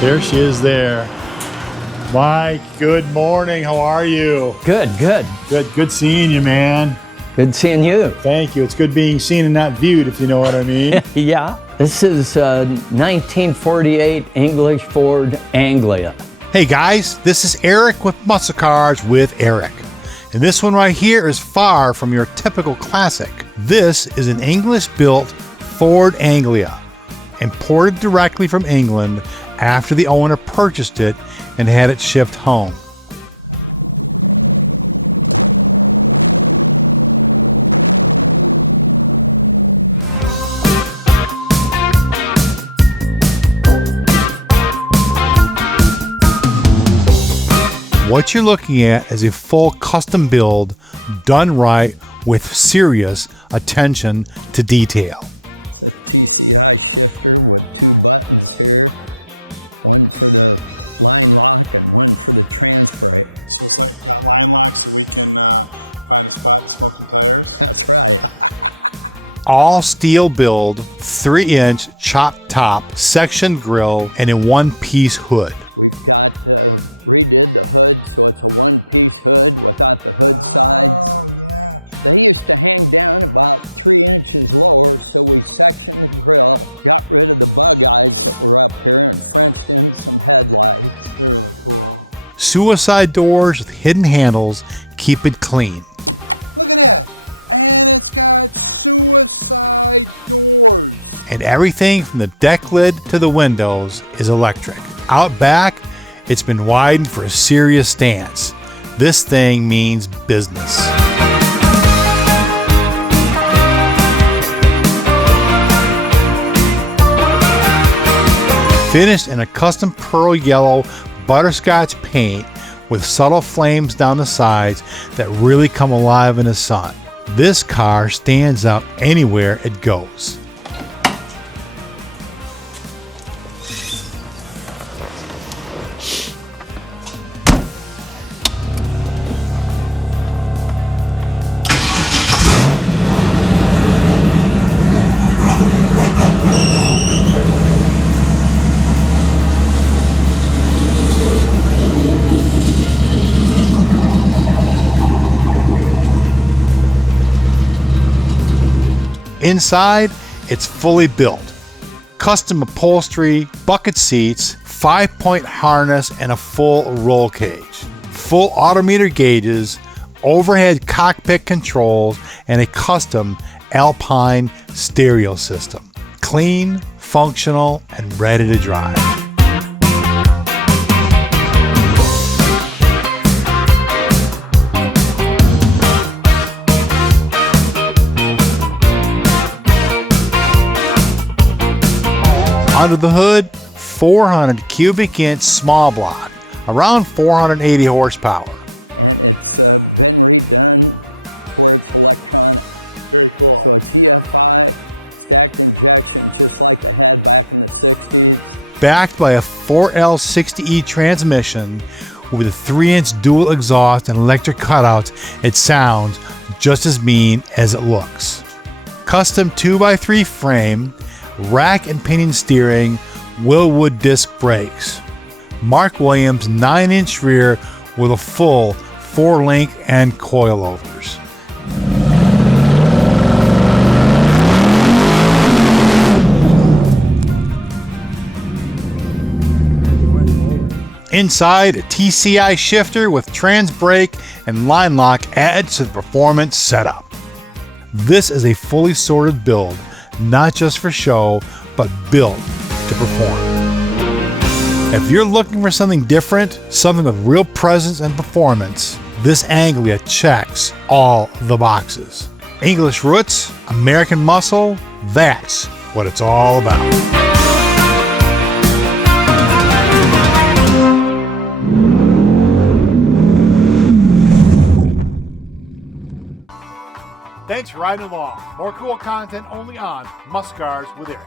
There she is there. Mike, good morning. How are you? Good. Good seeing you, man. Good seeing you. Thank you. It's good being seen and not viewed, if you know what I mean. Yeah. This is 1948 English Ford Anglia. Hey guys, this is Eric with Muscle Cars with Eric. And this one right here is far from your typical classic. This is an English-built Ford Anglia, imported directly from England after the owner purchased it and had it shipped home. What you're looking at is a full custom build done right with serious attention to detail. All steel build, 3-inch chop top, section grille, and a one-piece hood. Suicide doors with hidden handles keep it clean. And everything from the deck lid to the windows is electric. Out back, it's been widened for a serious stance. This thing means business. Finished in a custom pearl yellow butterscotch paint with subtle flames down the sides that really come alive in the sun. This car stands out anywhere it goes. Inside, it's fully built. Custom upholstery, bucket seats, 5-point harness, and a full roll cage. Full autometer gauges, overhead cockpit controls, and a custom Alpine stereo system. Clean, functional, and ready to drive. Under the hood, 400 cubic inch small block, around 480 horsepower. Backed by a 4L60E transmission with a 3-inch dual exhaust and electric cutouts, it sounds just as mean as it looks. Custom 2x3 frame, rack and pinion steering, Wilwood disc brakes. Mark Williams 9-inch rear with a full 4-link and coilovers. Inside, a TCI shifter with trans brake and line lock adds to the performance setup. This is a fully sorted build, not just for show, but built to perform. If you're looking for something different, something with real presence and performance, this Anglia checks all the boxes. English roots, American muscle, that's what it's all about. Thanks for riding along. More cool content only on Muscle Cars with Eric.